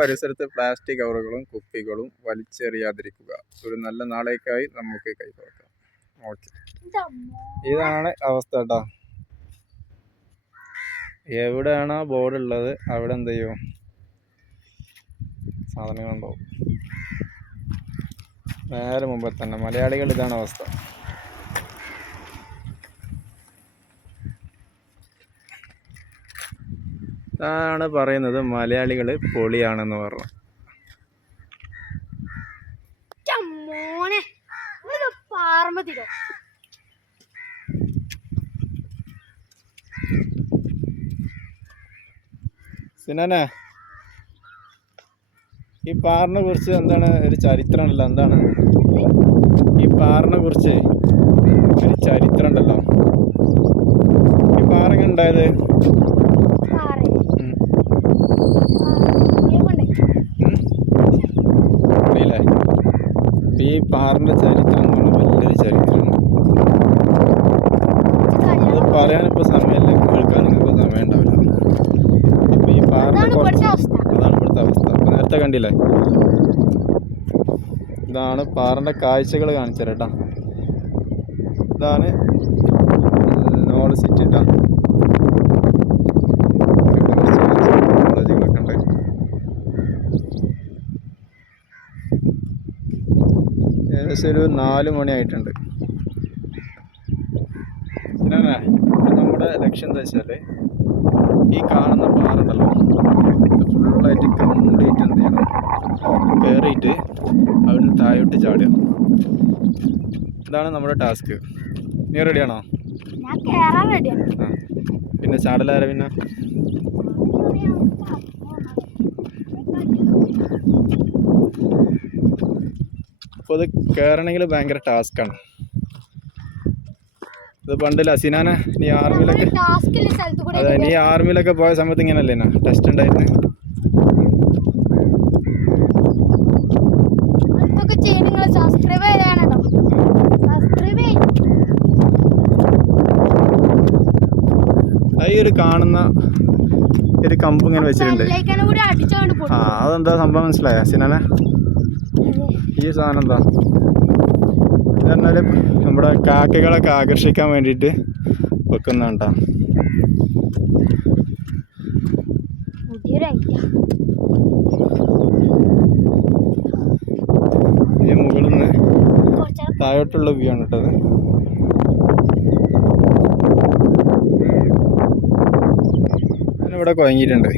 പരിസരത്ത് പ്ലാസ്റ്റിക് കവറുകളും കുപ്പികളും വലിച്ചെറിയാതിരിക്കുക. ഒരു നല്ല നാളേക്കായി നമുക്ക് കൈകോർക്കാം ഓക്കെ. ഇതാണ് അവസ്ഥ കേട്ടോ എവിടെയാണ് ആ ബോർഡ് ഉള്ളത്? അവിടെ എന്ത് ചെയ്യും? സാധനങ്ങളുണ്ടാവും. നേരെ മുമ്പിൽ തന്നെ. മലയാളികൾ ഇതാണ് അവസ്ഥ. ഇതാണ് പറയുന്നത്? മലയാളികൾ പൊളിയാണെന്ന് പറഞ്ഞു. സിനാന ഈ പാറിനെ കുറിച്ച് എന്താണ് ഒരു ചരിത്രം ഉണ്ടല്ലോ? എന്താണ്? ഈ പാറിനെ കുറിച്ച് ഒരു ചരിത്രമുണ്ടല്ലോ ഈ പാറ ഉണ്ടായത് പാറ ഉം. കൊണ്ടേ ഉം? അറിയില്ലേ ഇപ്പൊ ഈ പാറിന്റെ ചരിത്രം എന്ന് പറഞ്ഞാൽ വലിയൊരു ചരിത്രമാണ് അത് പറയാനിപ്പോ സമയമില്ല കേൾക്കാൻ നിങ്ങൾക്ക് സമയം ഉണ്ടാവില്ല ഇപ്പൊ ഈ പാറിന്റെ അതാണ് കുറച്ച് ഇവിടുത്തെ അവസ്ഥ അതാണ് ഇവിടുത്തെ അവസ്ഥ കണ്ടില്ലേ ഇതാണ് പാറന്റെ കാഴ്ചകൾ കാണിച്ചു തരാം. ഇതാണ് നോൾ സിറ്റി ട്ടാ. ഇവിടെ കുറച്ച് കോളേജുകളൊക്കെ ഉണ്ട് ഏകദേശം ഒരു നാല് മണിയായിട്ടുണ്ട് നമ്മുടെ ലക്ഷ്യം എന്താ വെച്ചാൽ ഈ കാണുന്ന പാറുണ്ടല്ലോ? ഫുള്ളായിട്ട് കംപ്ലീറ്റ് എന്ത് ചെയ്യണം കയറിയിട്ട് അവിടുന്ന് താഴോട്ട് ചാടുക. ഇതാണ് നമ്മുടെ ടാസ്ക് നീ റെഡിയാണോ പിന്നെ ചാടലാര പിന്നെ? അപ്പോൾ ഇത് കയറണമെങ്കിൽ ഭയങ്കര ടാസ്ക്കാണ് ഇത് പണ്ട് ലസിനാന നീ ആർമിയിലൊക്കെ അതെ നീ ആർമിയിലൊക്കെ പോയ സമയത്ത് ഇങ്ങനല്ലേ ടെസ്റ്റ് ഉണ്ടായിരുന്നു. ഈ ഒരു കാണുന്ന ഒരു കമ്പ് ഇങ്ങനെ വെച്ചിട്ടുണ്ട്. ആ അതെന്താ സംഭവം മനസ്സിലായ സിനാന ഈ സാധനം എന്താ? ഇതെന്നാൽ നമ്മുടെ കാക്കകളൊക്കെ ആകർഷിക്കാൻ വേണ്ടിയിട്ട് വെക്കുന്നുണ്ട ഈ മുകളിൽ നിന്ന് താഴോട്ടുള്ള വ്യൂ ആണ് കേട്ടത് ഞാനിവിടെ കുഴങ്ങിയിട്ടുണ്ട്.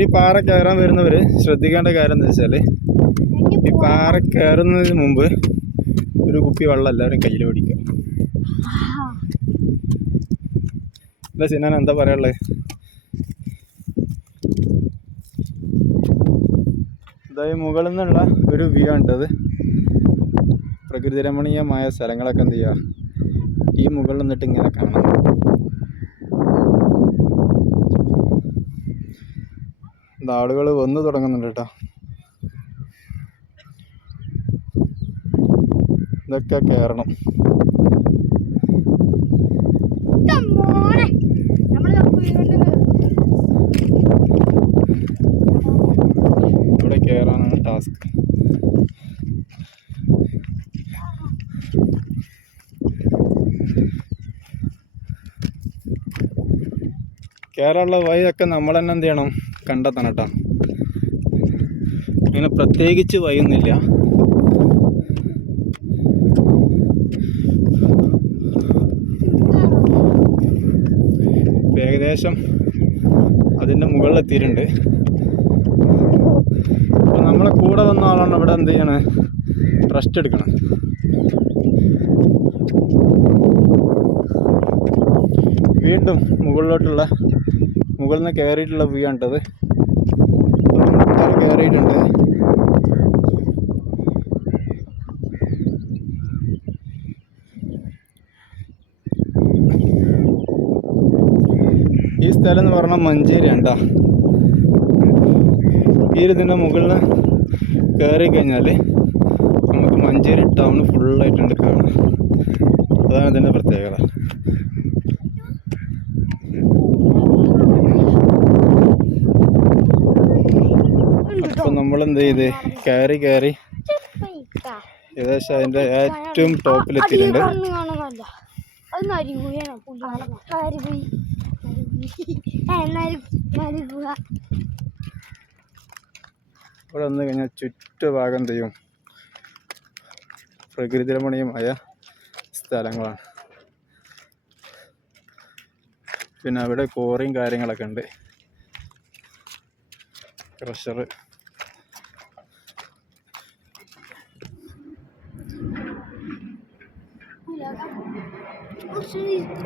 ഈ പാറ കയറാൻ വരുന്നവർ ശ്രദ്ധിക്കേണ്ട കാര്യം എന്താ വെച്ചാൽ ഈ പാറ കയറുന്നതിന് മുമ്പ് ഒരു കുപ്പി വെള്ളം എല്ലാവരും കയ്യിൽ പിടിക്കുക. അല്ല സിനാൻ എന്താ പറയാനുള്ളത് അതായത് മുകളിൽ നിന്നുള്ള ഒരു വ്യൂ ആണിട്ടത് പ്രകൃതി രമണീയമായ സ്ഥലങ്ങളൊക്കെ എന്ത് ചെയ്യുക? ഈ മുകളിൽ നിന്നിട്ട് ഇങ്ങനെ കാണാം. ആളുകൾ വന്നു തുടങ്ങുന്നുണ്ട് കേട്ടോ. ഇതൊക്കെ കയറണം ഇവിടെ കയറാനാണ് ടാസ്ക്. കയറാനുള്ള വഴിയൊക്കെ നമ്മൾ തന്നെ എന്ത് ചെയ്യണം? കണ്ടെത്തണം കേട്ടോ. അങ്ങനെ പ്രത്യേകിച്ച് വയ്യുന്നില്ല ഇപ്പൊ ഏകദേശം അതിന്റെ മുകളിലെത്തിയിട്ടുണ്ട് അപ്പോൾ നമ്മളെ കൂടെ വന്ന ആളാണ് ഇവിടെ എന്ത് ചെയ്യണേ? റെസ്റ്റ് എടുക്കണം. വീണ്ടും മുകളിലോട്ടുള്ള മുകളിൽ നിന്ന് കയറിയിട്ടുള്ള വ്യൂ ആണിട്ടത്. കയറിയിട്ടുണ്ട്. ഈ സ്ഥലം എന്ന് പറഞ്ഞാൽ മഞ്ചേരി ഉണ്ടാ ഈ ഇതിന്റെ മുകളിൽ കയറി കഴിഞ്ഞാൽ നമുക്ക് മഞ്ചേരി ടൗൺ ഫുള്ളായിട്ടുണ്ട് കാണാം അതാണ് ഇതിന്റെ പ്രത്യേകത. എന്ത് ചെയ്ത്? കയറി കയറി ഏകദേശം അതിന്റെ ഏറ്റവും ടോപ്പിലെത്തിയിട്ടുണ്ട് ഇവിടെ വന്നു കഴിഞ്ഞാൽ ചുറ്റുഭാഗം ചെയ്യും? പ്രകൃതി രമണീയമായ സ്ഥലങ്ങളാണ്. പിന്നെ അവിടെ കോറിയും കാര്യങ്ങളൊക്കെ ഉണ്ട്. ക്രഷർ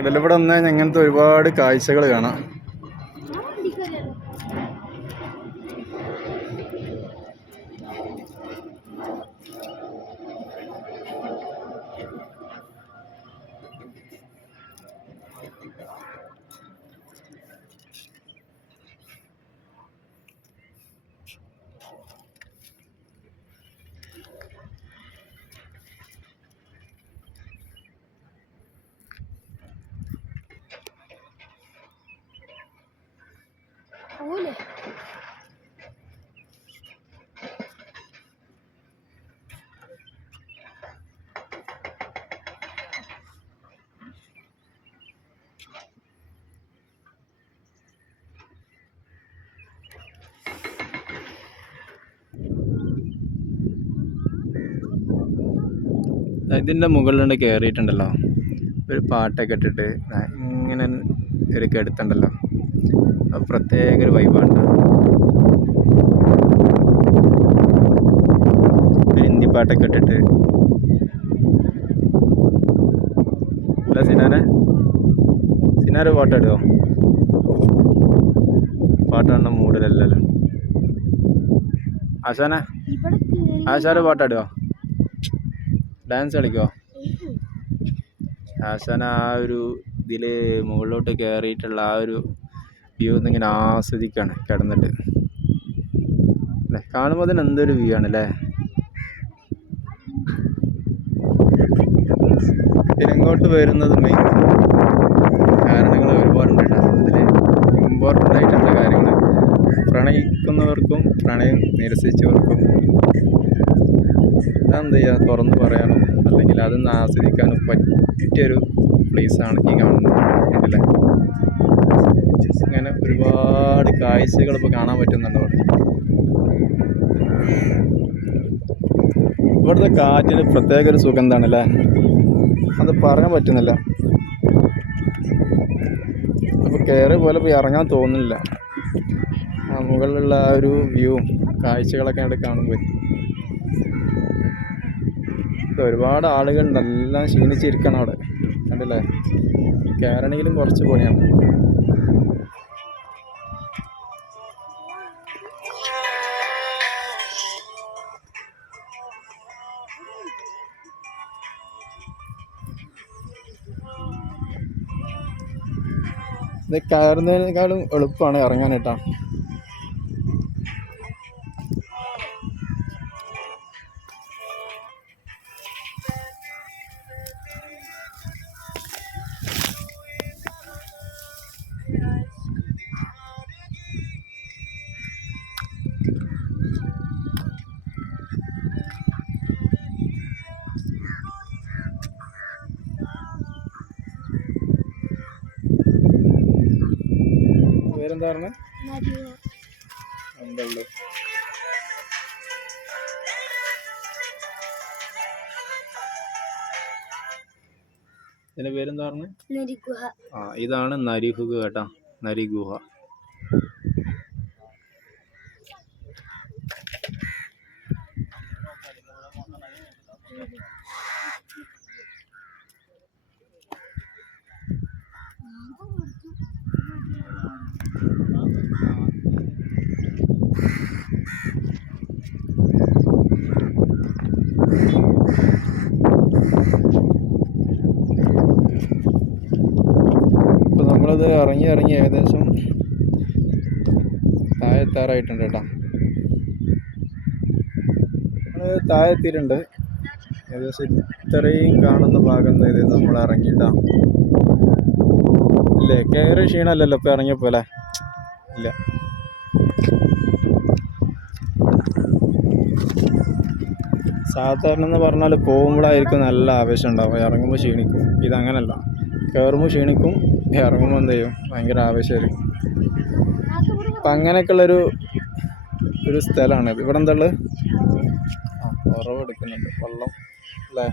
കടലിൽ ഇവിടെ വന്നു കഴിഞ്ഞാൽ ഒരുപാട് കാഴ്ചകൾ കാണാം. ഇതിന്റെ മുകളിലുണ്ട് കയറിയിട്ടുണ്ടല്ലോ. ഒരു പാട്ടൊക്കെ ഇട്ടിട്ട് ഇങ്ങനെ ഒരു കെടുത്തുണ്ടല്ലോ. പ്രത്യേക ഒരു വൈബാണ് ഹിന്ദി പാട്ടൊക്കെ ഇട്ടിട്ട്. അല്ല സിനാനെ. സിനാര് പാട്ടിടുമോ പാട്ടാണ് മൂഡിലല്ലല്ലോ ആശാനെ. ആശാര് പാട്ടാടുമോ ഡാൻസ് കളിക്കോ? ആശാന ആ ഒരു ഇതിൽ മുകളിലോട്ട് കയറിയിട്ടുള്ള ആ ഒരു വ്യൂ ഒന്നിങ്ങനെ ആസ്വദിക്കുകയാണ് കിടന്നിട്ട്. അല്ലേ? കാണുമ്പോൾ തന്നെ എന്തൊരു വ്യൂ ആണ് അല്ലേ പിന്നെ വരുന്നത് മെയിൻ കാരണങ്ങൾ ഒരുപാടുണ്ട് അതിൽ ഇമ്പോർട്ടന്റ് ആയിട്ടുള്ള കാര്യങ്ങൾ പ്രണയിക്കുന്നവർക്കും പ്രണയം നിരസിച്ചവർക്കും അതെന്ത് ചെയ്യുക? തുറന്ന് പറയാനും? അല്ലെങ്കിൽ അതൊന്ന് ആസ്വദിക്കാനും പറ്റിയൊരു പ്ലേസാണ് ഈ കാണുന്നത്. കണ്ടില്ലേ ഇങ്ങനെ ഒരുപാട് കാഴ്ചകൾ ഇപ്പോൾ കാണാൻ പറ്റുന്നുണ്ട് അവിടെ. ഇവിടുത്തെ കാറ്റിന് പ്രത്യേക ഒരു സുഖം എന്താണല്ലേ അത് പറയാൻ പറ്റുന്നില്ല. അപ്പോൾ കയറി പോലെ പോയി ഇറങ്ങാൻ തോന്നുന്നില്ല. മുകളിലുള്ള ആ ഒരു വ്യൂവും കാഴ്ചകളൊക്കെ അവിടെ കാണുമ്പോൾ ഒരുപാട് ആളുകളുണ്ട് എല്ലാം ക്ഷീണിച്ചിരിക്കണം അവിടെ. കണ്ടില്ലേ? കയറണമെങ്കിലും കുറച്ച് പണിയാണ്. ഇത് കയറുന്നതിനേക്കാളും എളുപ്പമാണ് ഇറങ്ങാനായിട്ടാ പറഞ്ഞത് എന്താ ഉള്ളത് ഇതിന്റെ പേരെന്താ പറഞ്ഞത് ആ ഇതാണ് നരിഹുക കേട്ടോ. നരിഗുഹ. ഇറങ്ങി ഇറങ്ങി ഏകദേശം താഴെ എത്താറായിട്ടുണ്ട് കേട്ടോ. താഴെ എത്തിയിട്ടുണ്ട് ഏകദേശം ഇത്രയും കാണുന്ന ഭാഗം ഇത് നമ്മൾ ഇറങ്ങിയിട്ടാ. ഇല്ലേ? കയറി ക്ഷീണമല്ലല്ലോ ഇപ്പം ഇറങ്ങിയപ്പോൾ അല്ലേ? ഇല്ല. സാധാരണ എന്ന് പറഞ്ഞാൽ പോകുമ്പോഴായിരിക്കും നല്ല ആവേശം ഉണ്ടാവും ഇറങ്ങുമ്പോൾ ക്ഷീണിക്കും. ഇതങ്ങനല്ല. കയറുമ്പോൾ ക്ഷീണിക്കും. ഇറങ്ങുമ്പോൾ എന്ത് ചെയ്യും? ഭയങ്കര ആവേശമായിരിക്കും. അപ്പം അങ്ങനെയൊക്കെയുള്ളൊരു ഒരു സ്ഥലമാണ് ഇവിടെ എന്താ ഉള്ളത്? ആ ഉറവെടുക്കുന്നുണ്ട് വെള്ളം അല്ലേ?